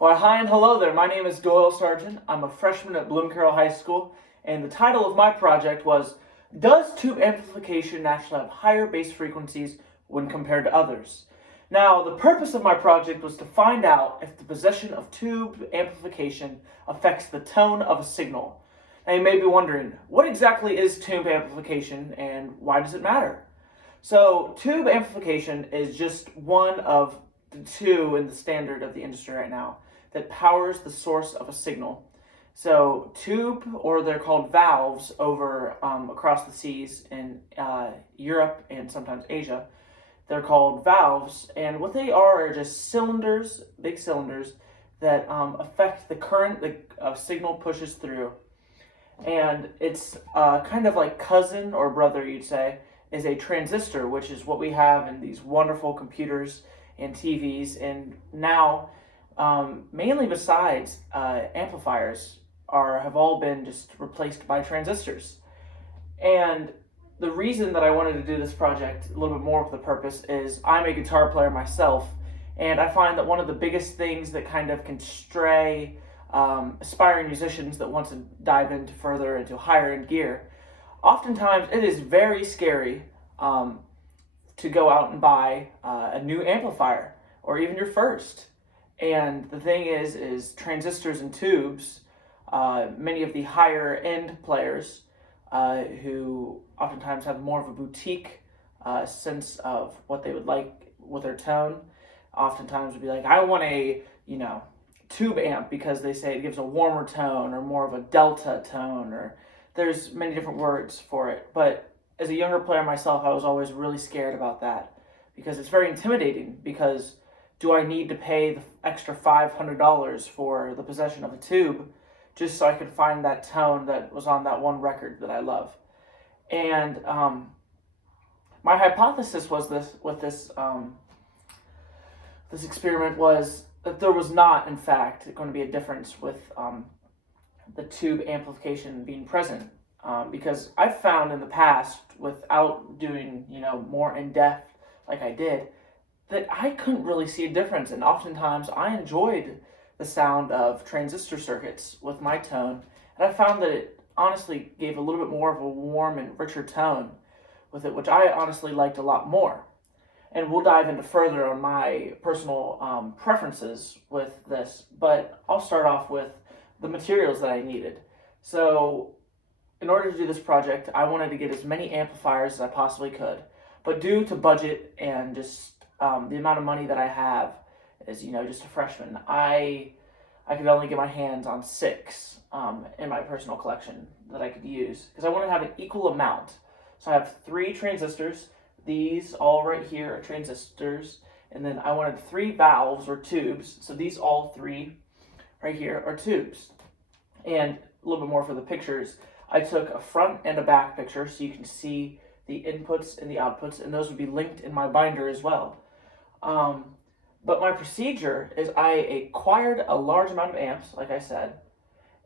Well, hi and hello there. My name is Doyle Sargent. I'm a freshman at Bloom Carroll High School, and the title of my project was, Does tube amplification naturally have higher bass frequencies when compared to others? Now, the purpose of my project was to find out if the possession of tube amplification affects the tone of a signal. Now, you may be wondering, what exactly is tube amplification and why does it matter? So, tube amplification is just one of the two in the standard of the industry right now that powers the source of a signal. So, tube, or they're called valves over across the seas in Europe and sometimes Asia, they're called valves, and what they are just cylinders, big cylinders, that affect the current the signal pushes through. And it's kind of like cousin or brother, you'd say, is a transistor, which is what we have in these wonderful computers and TVs. And now, mainly besides amplifiers, have all been just replaced by transistors. And the reason that I wanted to do this project a little bit more with the purpose is I'm a guitar player myself, and I find that one of the biggest things that kind of can stray aspiring musicians that want to dive into further into higher end gear, oftentimes it is very scary to go out and buy a new amplifier or even your first. And the thing is transistors and tubes. Many of the higher end players who oftentimes have more of a boutique sense of what they would like with their tone, oftentimes would be like, I want a tube amp because they say it gives a warmer tone or more of a delta tone, or there's many different words for it. But as a younger player myself, I was always really scared about that because it's very intimidating. Because do I need to pay the extra $500 for the possession of a tube just so I could find that tone that was on that one record that I love? And my hypothesis was this experiment was that there was not, in fact, going to be a difference with the tube amplification being present. Because I've found in the past, without doing more in depth like I did, that I couldn't really see a difference, and oftentimes I enjoyed the sound of transistor circuits with my tone, and I found that it honestly gave a little bit more of a warm and richer tone with it, which I honestly liked a lot more. And we'll dive into further on my personal preferences with this, but I'll start off with the materials that I needed. So in order to do this project, I wanted to get as many amplifiers as I possibly could, but due to budget and just the amount of money that I have as just a freshman, I could only get my hands on 6 in my personal collection that I could use because I want to have an equal amount. So I have 3 transistors. These all right here are transistors, and then I wanted 3 valves or tubes. So these all 3 right here are tubes. And a little bit more for the pictures. I took a front and a back picture so you can see the inputs and the outputs, and those would be linked in my binder as well. But my procedure is I acquired a large amount of amps, like I said,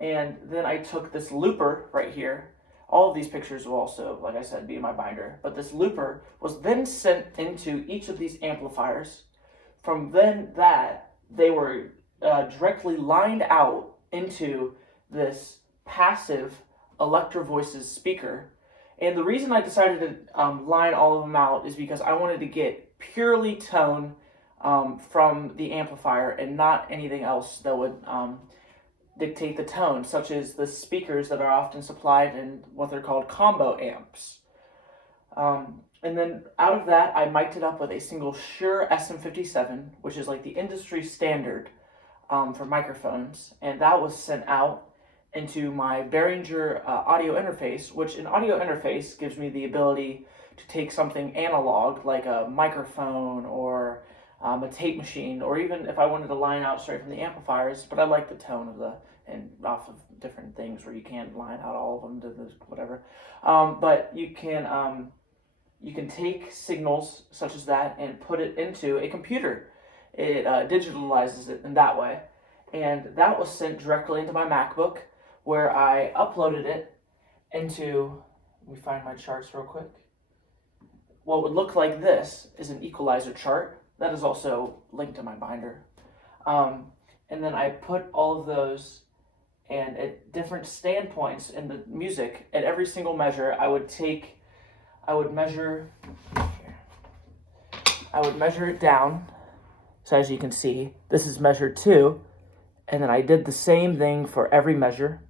and then I took this looper right here. All of these pictures will also, like I said, be in my binder, but this looper was then sent into each of these amplifiers. From then they were directly lined out into this passive Electro Voices speaker. And the reason I decided to line all of them out is because I wanted to get purely tone from the amplifier and not anything else that would dictate the tone, such as the speakers that are often supplied in what they're called combo amps. And then out of that, I mic'd it up with a single Shure SM57, which is like the industry standard for microphones, and that was sent out into my Behringer audio interface, which an audio interface gives me the ability to take something analog like a microphone or a tape machine, or even if I wanted to line out straight from the amplifiers, but I like the tone of and off of different things where you can't line out all of them to the whatever. But you can take signals such as that and put it into a computer. It digitalizes it in that way, and that was sent directly into my MacBook, where I uploaded it into. Let me find my charts real quick. What would look like this is an equalizer chart. That is also linked to my binder. and then I put all of those, and at different standpoints in the music, at every single measure, I would measure, it down. So as you can see, this is measure 2, and then I did the same thing for every measure.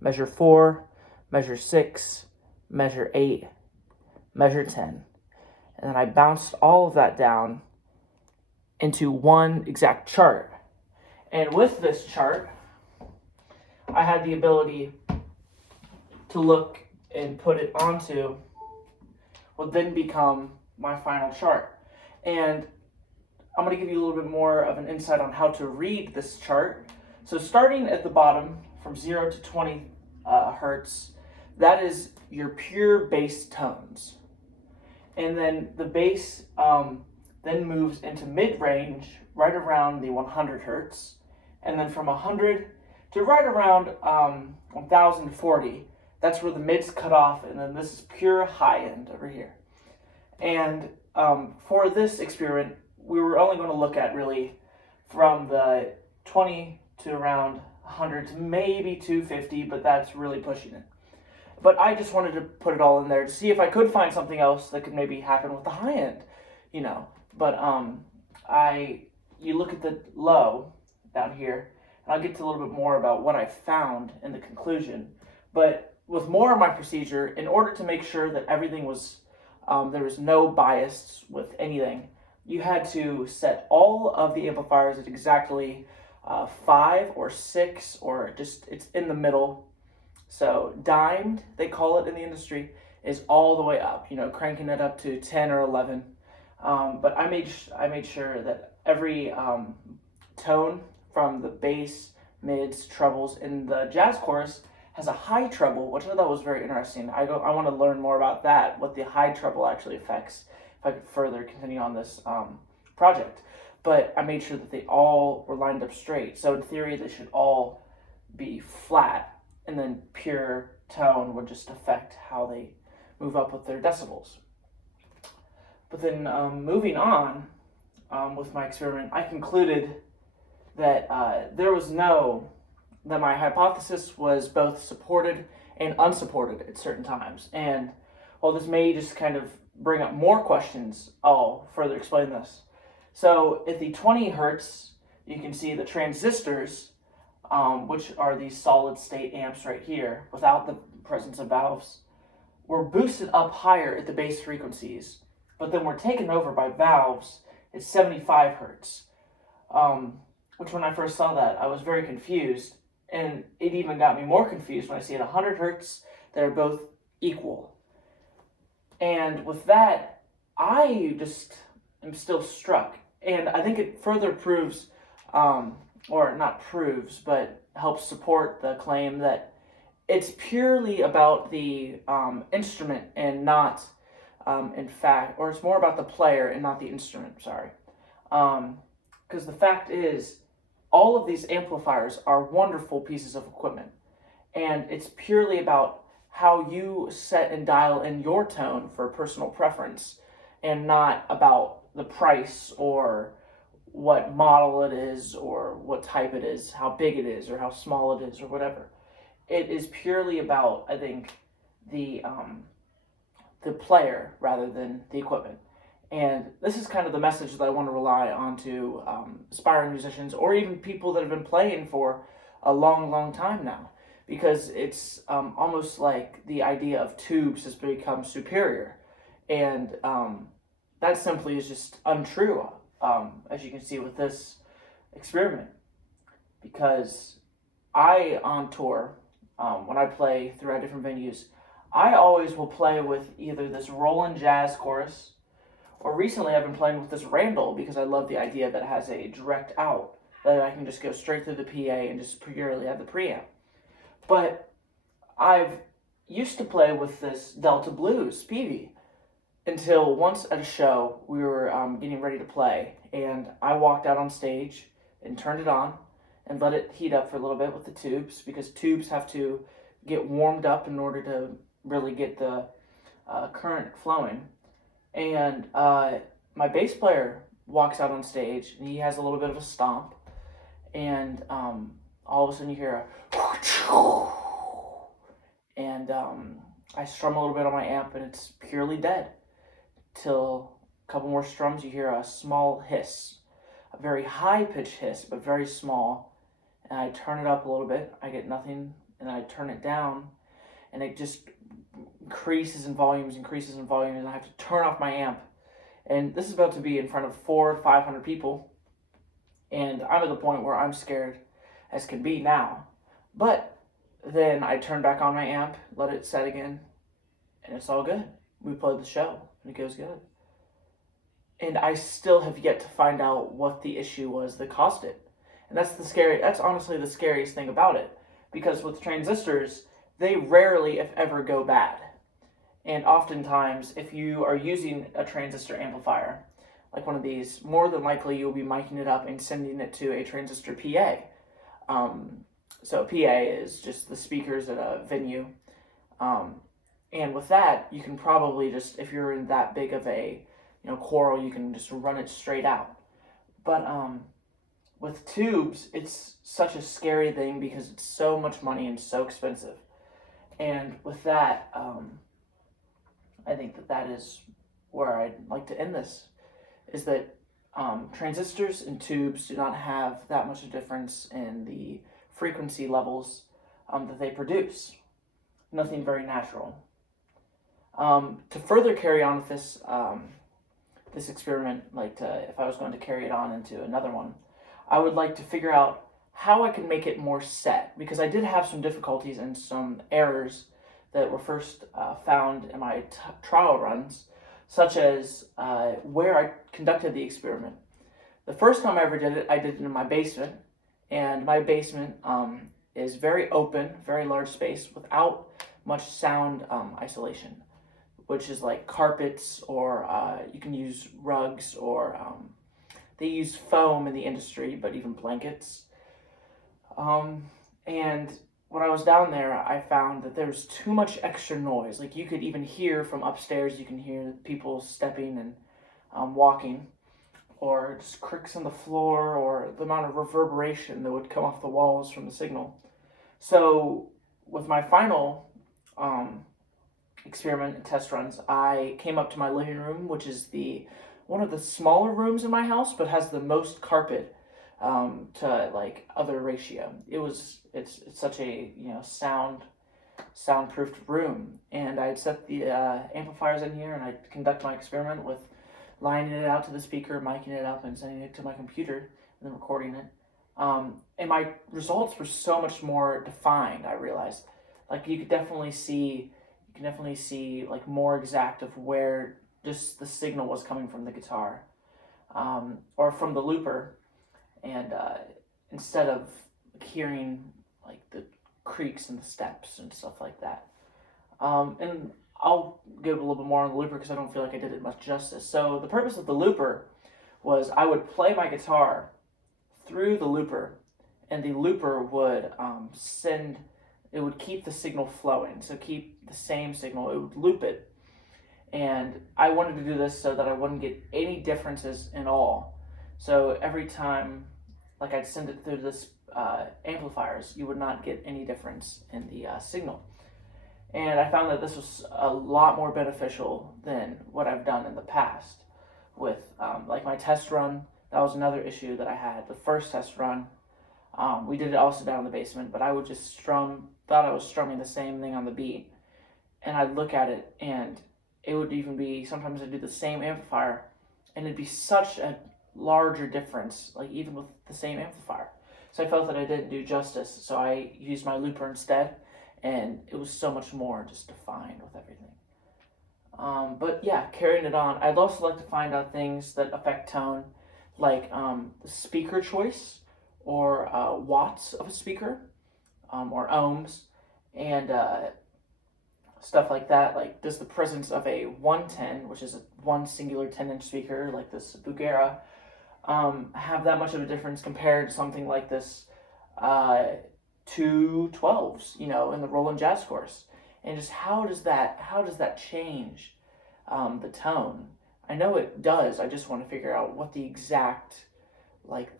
Measure 4, measure 6, measure 8, measure 10. And then I bounced all of that down into one exact chart. And with this chart, I had the ability to look and put it onto what then become my final chart. And I'm going to give you a little bit more of an insight on how to read this chart. So starting at the bottom from 0 to 20 hertz, that is your pure bass tones. And then the bass then moves into mid-range right around the 100 hertz. And then from 100 to right around 1040, that's where the mids cut off, and then this is pure high end over here. And for this experiment, we were only going to look at really from the 20 to around 100 to maybe 250, but that's really pushing it. But I just wanted to put it all in there to see if I could find something else that could maybe happen with the high end, you know. But you look at the low down here, and I'll get to a little bit more about what I found in the conclusion. But with more of my procedure, in order to make sure that everything was, there was no bias with anything, you had to set all of the amplifiers at exactly 5 or 6, or just it's in the middle. So dimed, they call it in the industry, is all the way up, you know, cranking it up to 10 or 11. But I made sure that every tone from the bass, mids, trebles in the jazz chorus has a high treble, which I thought was very interesting. I want to learn more about that, what the high treble actually affects, if I could further continue on this project. But I made sure that they all were lined up straight. So in theory, they should all be flat, and then pure tone would just affect how they move up with their decibels. But then moving on with my experiment, I concluded that that my hypothesis was both supported and unsupported at certain times. And while this may just kind of bring up more questions, I'll further explain this. So at the 20 hertz, you can see the transistors, which are these solid state amps right here, without the presence of valves, were boosted up higher at the bass frequencies, but then were taken over by valves at 75 hertz. Which when I first saw that, I was very confused, and it even got me more confused when I see at 100 hertz, they're both equal. And with that, I just am still struck, and I think it further proves, or not proves, but helps support the claim that it's purely about the instrument and not, in fact, or it's more about the player and not the instrument, sorry. Because the fact is, all of these amplifiers are wonderful pieces of equipment, and it's purely about how you set and dial in your tone for personal preference, and not about the price or what model it is or what type it is, how big it is or how small it is or whatever. It is purely about, I think, the player rather than the equipment. And this is kind of the message that I want to rely on to aspiring musicians, or even people that have been playing for a long, long time now, because it's almost like the idea of tubes has become superior, and that simply is just untrue, as you can see with this experiment. Because I, on tour, when I play throughout different venues, I always will play with either this Roland jazz chorus, or recently I've been playing with this Randall, because I love the idea that it has a direct out, that I can just go straight through the PA and just purely have the preamp. But I've used to play with this Delta Blues Peavey, until once at a show we were getting ready to play, and I walked out on stage and turned it on and let it heat up for a little bit with the tubes, because tubes have to get warmed up in order to really get the current flowing. And my bass player walks out on stage, and he has a little bit of a stomp, and all of a sudden you hear a and I strum a little bit on my amp, and it's purely dead. Till a couple more strums, you hear a small hiss, a very high pitched hiss, but very small. And I turn it up a little bit, I get nothing, and I turn it down, and it just increases in volumes, and I have to turn off my amp. And this is about to be in front of 400 to 500 people, and I'm at the point where I'm scared as can be now. But then I turn back on my amp, let it set again, and it's all good. We played the show, and it goes good. And I still have yet to find out what the issue was that caused it. And that's honestly the scariest thing about it. Because with transistors, they rarely, if ever, go bad. And oftentimes, if you are using a transistor amplifier, like one of these, more than likely you'll be miking it up and sending it to a transistor PA. So PA is just the speakers at a venue. And with that, you can probably just, if you're in that big of a choral, you can just run it straight out. But with tubes, it's such a scary thing because it's so much money and so expensive. And with that, I think that is where I'd like to end this, is that transistors and tubes do not have that much of a difference in the frequency levels that they produce. Nothing very natural. To further carry on with this this experiment, if I was going to carry it on into another one, I would like to figure out how I can make it more set, because I did have some difficulties and some errors that were first found in my trial runs, such as where I conducted the experiment. The first time I ever did it, I did it in my basement, and my basement is very open, very large space without much sound isolation, which is like carpets, or you can use rugs, or they use foam in the industry, but even blankets. And when I was down there, I found that there's too much extra noise. Like, you could even hear from upstairs, you can hear people stepping and walking, or just cricks on the floor, or the amount of reverberation that would come off the walls from the signal. So with my final experiment and test runs, I came up to my living room, which is one of the smaller rooms in my house, but has the most carpet to like other ratio. It's such a soundproofed room, and I'd set the amplifiers in here, and I'd conduct my experiment with lining it out to the speaker, miking it up, and sending it to my computer, and then recording it. And my results were so much more defined. I realized, like, you can definitely see like more exact of where just the signal was coming from the guitar, or from the looper, and instead of hearing like the creaks and the steps and stuff like that. And I'll give a little bit more on the looper because I don't feel like I did it much justice. So the purpose of the looper was I would play my guitar through the looper, and the looper would it would keep the signal flowing, so keep the same signal, it would loop it. And I wanted to do this so that I wouldn't get any differences in all. So every time, like, I'd send it through this amplifiers, you would not get any difference in the signal. And I found that this was a lot more beneficial than what I've done in the past. With like my test run, that was another issue that I had. The first test run, we did it also down in the basement, but I would just thought I was strumming the same thing on the beat. And I'd look at it, and it would even be, sometimes I'd do the same amplifier, and it'd be such a larger difference, like even with the same amplifier. So I felt that I didn't do justice, so I used my looper instead, and it was so much more just defined with everything. But yeah, carrying it on, I'd also like to find out things that affect tone, like the speaker choice, or watts of a speaker, or ohms, and stuff like that. Like, does the presence of a 110, which is one singular 10-inch speaker like this Bugera, have that much of a difference compared to something like this 212s, in the Roland Jazz Course? And just how does that change the tone? I know it does. I just want to figure out what the exact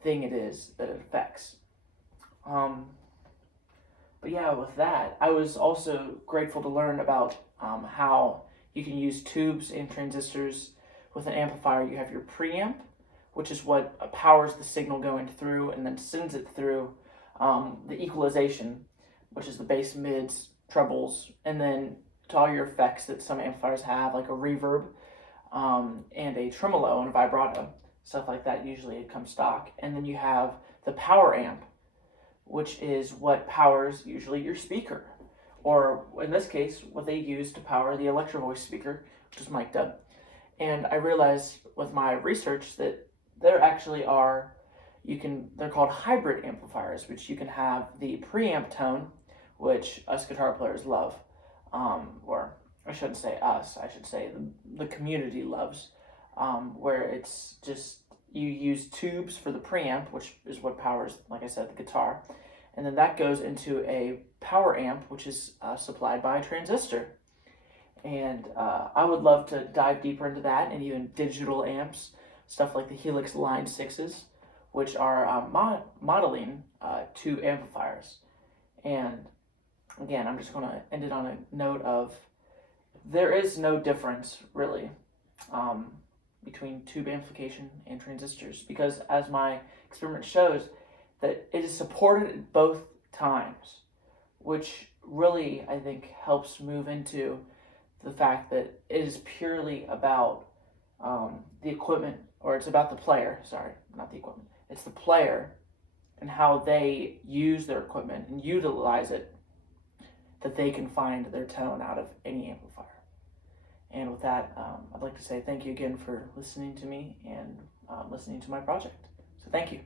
thing it is that it affects. Um, but yeah, with that, I was also grateful to learn about how you can use tubes and transistors with an amplifier. You have your preamp, which is what powers the signal going through and then sends it through the equalization, which is the bass, mids, trebles, and then to all your effects that some amplifiers have, like a reverb and a tremolo and a vibrato, stuff like that. Usually it comes stock. And then you have the power amp, which is what powers usually your speaker, or in this case, what they use to power the Electro Voice speaker, which is mic'd up. And I realized with my research that there actually are, they're called hybrid amplifiers, which you can have the preamp tone, which us guitar players love, or I shouldn't say us, I should say the community loves, where it's just you use tubes for the preamp, which is what powers, like I said, the guitar, and then that goes into a power amp, which is supplied by a transistor. And I would love to dive deeper into that, and even digital amps, stuff like the Helix Line 6s, which are modeling tube amplifiers. And again, I'm just going to end it on a note of there is no difference, really, between tube amplification and transistors, because as my experiment shows, that it is supported at both times, which really, I think, helps move into the fact that it is purely about the equipment, or it's about the player, sorry, not the equipment, it's the player and how they use their equipment and utilize it, that they can find their tone out of any amplifier. And with that, I'd like to say thank you again for listening to me and listening to my project. So thank you.